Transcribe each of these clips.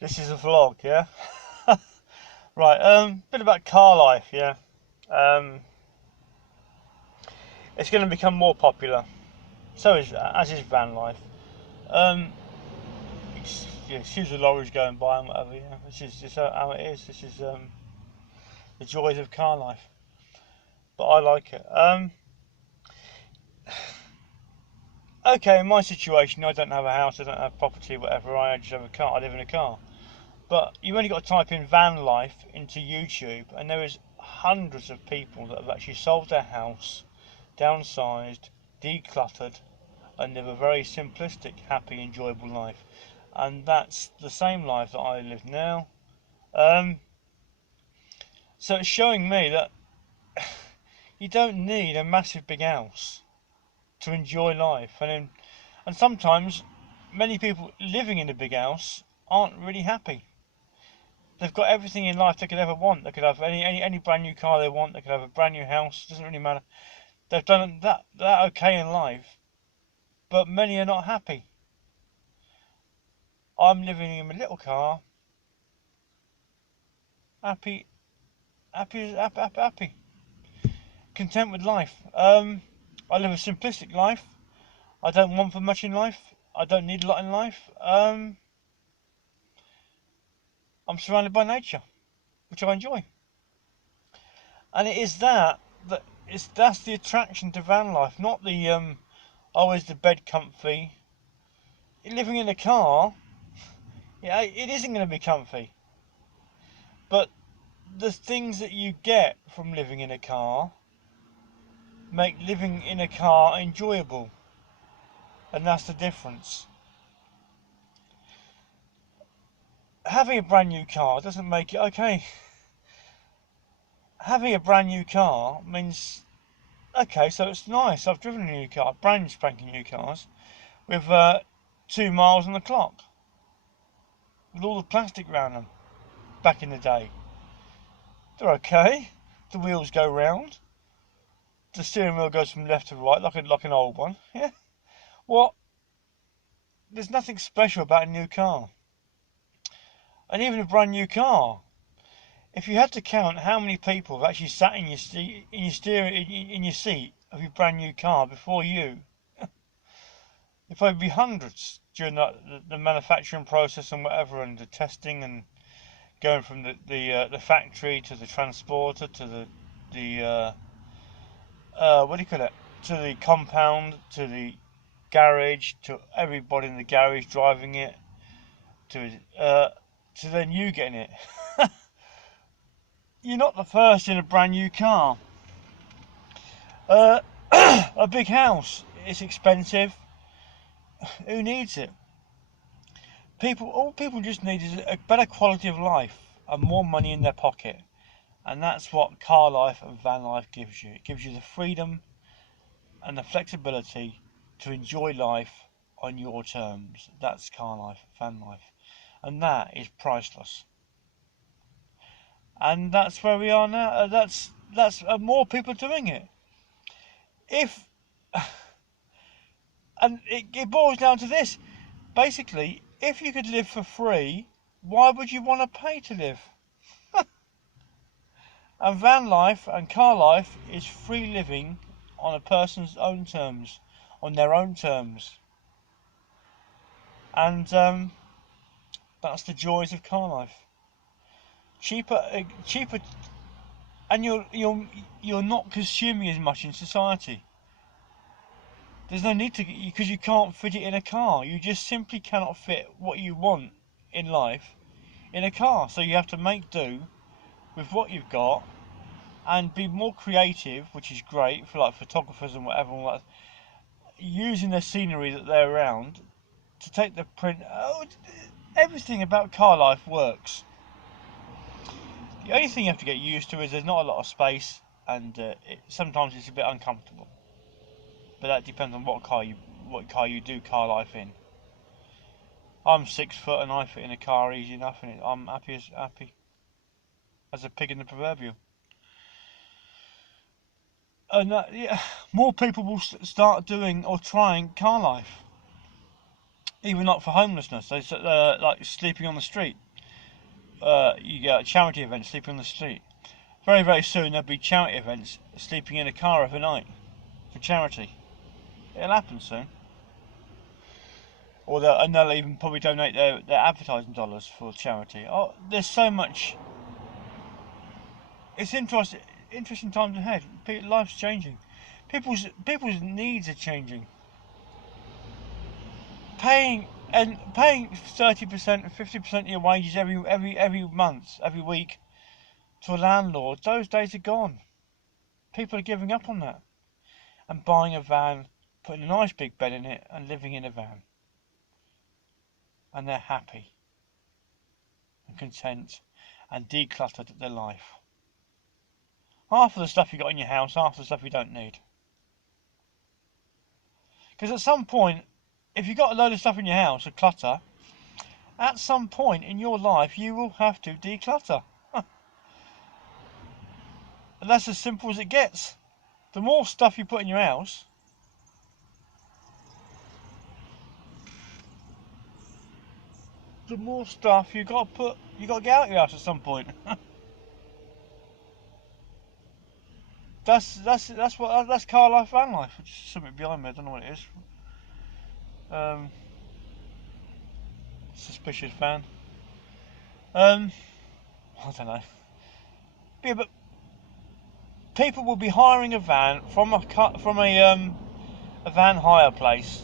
This is a vlog, yeah? Right, bit about car life, yeah. Um, it's going to become more popular. So is as is van life. Um, excuse the lorries going by and whatever, yeah. This is just how it is. This is the joys of car life. But I like it. Okay, in my situation, I don't have a house, I don't have property, whatever. I just have a car. I live in a car. But you've only got to type in van life into YouTube, and there is hundreds of people that have actually sold their house, downsized, decluttered, and live a very simplistic, happy, enjoyable life. And that's the same life that I live now. Um, so it's showing me that you don't need a massive big house to enjoy life. And sometimes many people living in a big house aren't really happy. They've got everything in life they could ever want. They could have any brand new car they want. They could have a brand new house. It doesn't really matter. They've done that okay in life, but many are not happy. I'm living in a little car, happy, happy, content with life. I live a simplistic life. I don't want for much in life. I don't need a lot in life. I'm surrounded by nature, which I enjoy, and it is that's the attraction to van life, not the always the bed comfy. Living in a car, yeah, it isn't going to be comfy, but the things that you get from living in a car make living in a car enjoyable, and that's the difference. Having a brand new car doesn't make it okay. Having a brand new car means, okay, so it's nice. I've driven a new car, brand spanking new cars, with 2 miles on the clock, with all the plastic around them. Back in the day, they're okay. The wheels go round. The steering wheel goes from left to right like an old one. Yeah. What? There's nothing special about a new car, and even a brand new car. If you had to count how many people have actually sat in your seat, in your seat of your brand new car before you, it'd probably be hundreds during the manufacturing process and whatever, and the testing and going from the factory to the transporter to the what do you call it, to the compound, to the garage, to everybody in the garage driving it, to to then you getting it. You're not the first in a brand new car. Uh, a big house, it's expensive. Who needs it? All people just need is a better quality of life and more money in their pocket. And that's what car life and van life gives you. It gives you the freedom and the flexibility to enjoy life on your terms. That's car life, van life. And that is priceless. And that's where we are now. That's more people doing it. If and it boils down to this. Basically, if you could live for free, why would you want to pay to live? And van life and car life is free living on a person's own terms, on their own terms. And that's the joys of car life. Cheaper, and you're not consuming as much in society. There's no need to, because you can't fit it in a car. You just simply cannot fit what you want in life in a car. So you have to make do with what you've got and be more creative, which is great for like photographers and whatever, all that, using the scenery that they're around to take the print. Oh, everything about car life works. The only thing you have to get used to is there's not a lot of space, and sometimes it's a bit uncomfortable. But that depends on what car you do car life in. I'm 6 foot and I fit in a car easy enough, and I'm happy as a pig in the proverbial. And yeah, more people will start doing or trying car life. Even not for homelessness. They like sleeping on the street. You get charity events sleeping on the street. Very, very soon there'll be charity events sleeping in a car overnight for charity. It'll happen soon. And they'll even probably donate their advertising dollars for charity. Oh, there's so much. It's interesting times ahead. Life's changing. People's needs are changing. Paying 30% and 50% of your wages every month, every week to a landlord. Those days are gone. People are giving up on that and buying a van, putting a nice big bed in it, and living in a van. And they're happy and content and decluttered their life. Half of the stuff you got in your house, half of the stuff you don't need. Because at some point, if you've got a load of stuff in your house, a clutter, at some point in your life you will have to declutter. And that's as simple as it gets. The more stuff you put in your house, the more stuff you got to get out of your house at some point. That's car life, van life. Which is something behind me. I don't know what it is. Suspicious van. I don't know. Yeah, but people will be hiring a van from a van hire place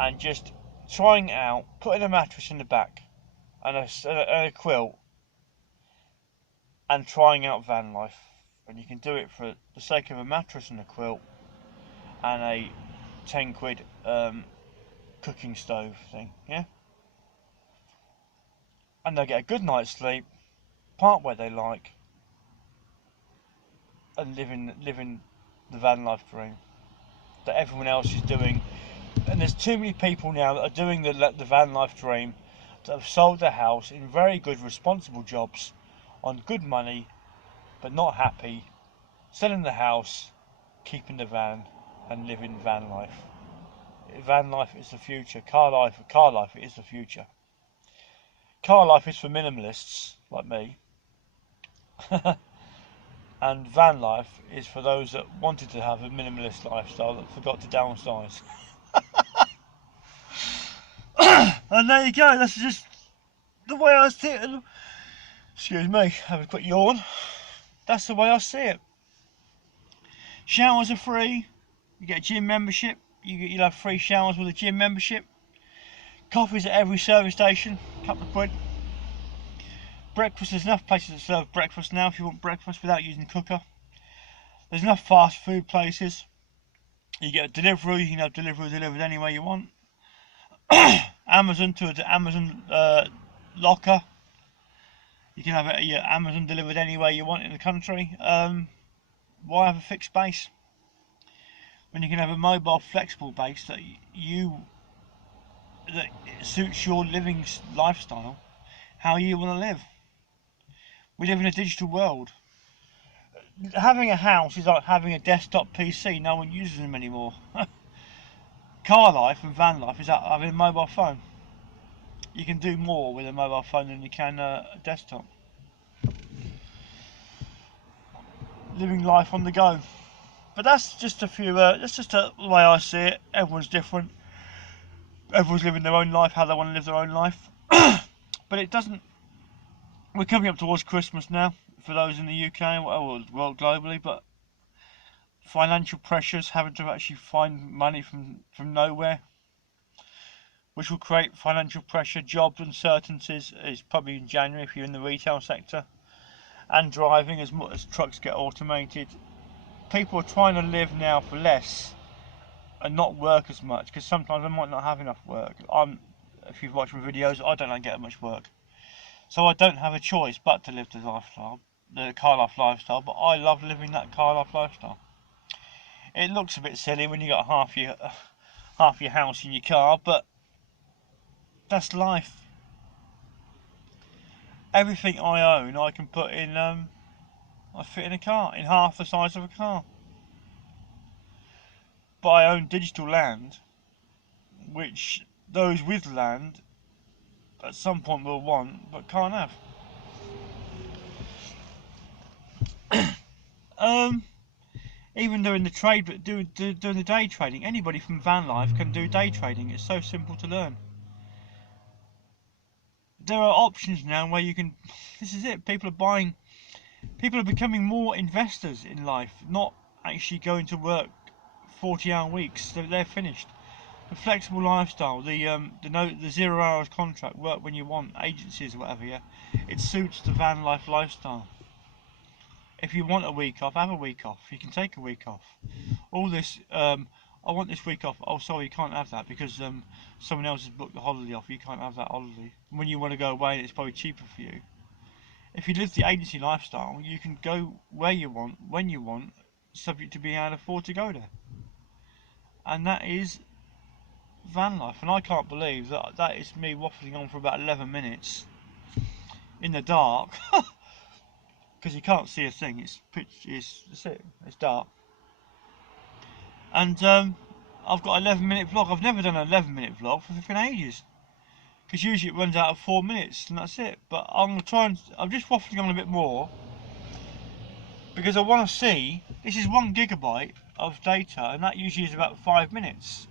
and just trying it out, putting a mattress in the back and a quilt, and trying out van life. And you can do it for the sake of a mattress and a quilt and a 10 quid cooking stove thing, yeah? And they'll get a good night's sleep, park where they like, and living the van life dream that everyone else is doing. And there's too many people now that are doing the van life dream that have sold their house in very good, responsible jobs on good money, but not happy, selling the house, keeping the van, and living van life. Van life is the future. Car life is the future. Car life is for minimalists like me. And van life is for those that wanted to have a minimalist lifestyle that forgot to downsize. And there you go, that's just the way I see it. Excuse me, have a quick yawn. That's the way I see it. Showers are free. You get a gym membership. You'll have free showers with a gym membership. Coffees at every service station, a couple of quid. Breakfast, there's enough places that serve breakfast now if you want breakfast without using cooker. There's enough fast food places. You get a delivery, you can have delivery delivered anywhere you want. Amazon to an Amazon locker. You can have your Amazon delivered anywhere you want in the country. Why have a fixed base when you can have a mobile, flexible base that suits your living lifestyle, how you want to live? We live in a digital world. Having a house is like having a desktop PC. No one uses them anymore. Car life and van life is like having a mobile phone. You can do more with a mobile phone than you can a desktop. Living life on the go. But that's just a few. That's just the way I see it. Everyone's different. Everyone's living their own life, how they want to live their own life. But it doesn't. We're coming up towards Christmas now for those in the UK, or world globally. But financial pressures, having to actually find money from nowhere, which will create financial pressure. Job uncertainties is probably in January if you're in the retail sector, and driving as trucks get automated. People are trying to live now for less and not work as much, because sometimes I might not have enough work. If you've watched my videos, I don't get much work, so I don't have a choice but to live the car life lifestyle. But I love living that car life lifestyle. It looks a bit silly when you got half your house in your car, but that's life. Everything I own, I can put in. I fit in a car, in half the size of a car. But I own digital land, which those with land at some point will want but can't have. Even doing the trade, but doing the day trading, anybody from van life can do day trading. It's so simple to learn. There are options now where you can. This is it. People are becoming more investors in life, not actually going to work 40-hour weeks. They're finished. The flexible lifestyle, the 0 hours contract, work when you want, agencies or whatever. Yeah, it suits the van life lifestyle. If you want a week off, have a week off. You can take a week off. All this, I want this week off. Oh, sorry, you can't have that because someone else has booked the holiday off. You can't have that holiday. When you want to go away, it's probably cheaper for you. If you live the agency lifestyle, you can go where you want, when you want, subject to being able to afford to go there. And that is van life. And I can't believe that is me waffling on for about 11 minutes in the dark. Because you can't see a thing, it's dark. And I've got an 11-minute vlog. I've never done an 11-minute vlog for flipping ages. Because usually it runs out of 4 minutes and that's it. But I'm just waffling on a bit more. Because I want to see, this is 1 gigabyte of data and that usually is about 5 minutes.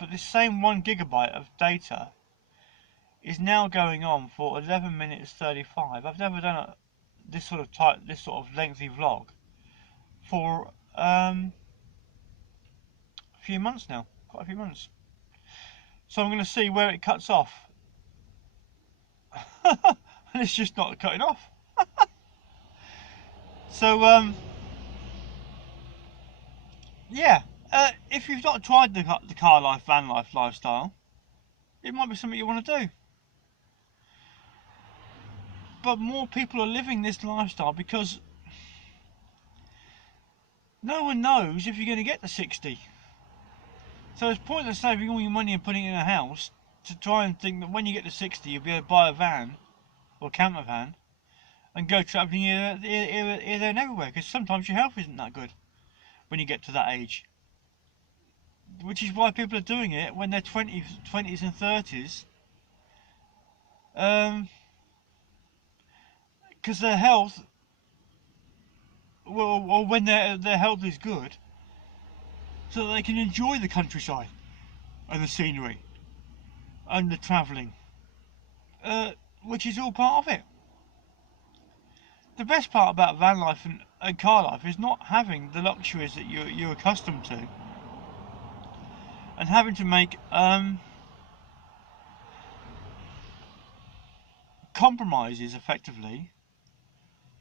But this same 1 gigabyte of data is now going on for 11 minutes 35. I've never done this sort of lengthy vlog for a few months now, quite a few months. So I'm going to see where it cuts off, and it's just not cutting off. So yeah, if you've not tried the car life, van life lifestyle, it might be something you want to do. But more people are living this lifestyle because no one knows if you're going to get to 60. So it's pointless saving all your money and putting it in a house to try and think that when you get to 60 you'll be able to buy a van or camper van and go travelling here, there and everywhere, because sometimes your health isn't that good when you get to that age. Which is why people are doing it when they're 20s and 30s. Because their health, or when their health is good, so that they can enjoy the countryside and the scenery and the travelling, which is all part of it. The best part about van life and car life is not having the luxuries that you're accustomed to, and having to make compromises effectively,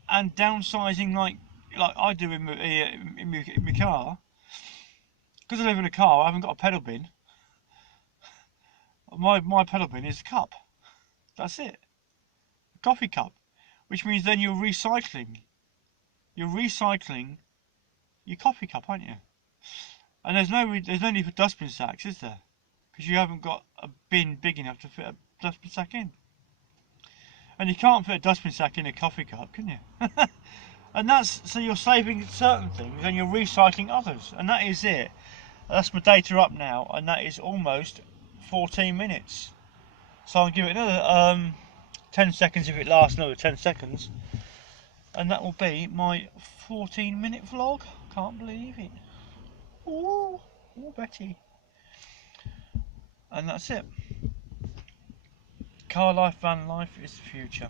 and downsizing like I do in my car. Because I live in a car, I haven't got a pedal bin. My pedal bin is a cup. That's it. A coffee cup. Which means then you're recycling. You're recycling your coffee cup, aren't you? And there's no need for dustbin sacks, is there? Because you haven't got a bin big enough to fit a dustbin sack in. And you can't fit a dustbin sack in a coffee cup, can you? And so you're saving certain things and you're recycling others. And that is it. That's my data up now, and that is almost 14 minutes. So I'll give it another 10 seconds if it lasts another 10 seconds. And that will be my 14-minute vlog. Can't believe it. Ooh, Betty. And that's it. Car life, van life is the future.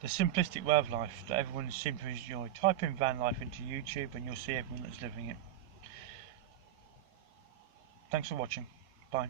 The simplistic way of life that everyone seems to enjoy. Type in van life into YouTube and you'll see everyone that's living it. Thanks for watching. Bye.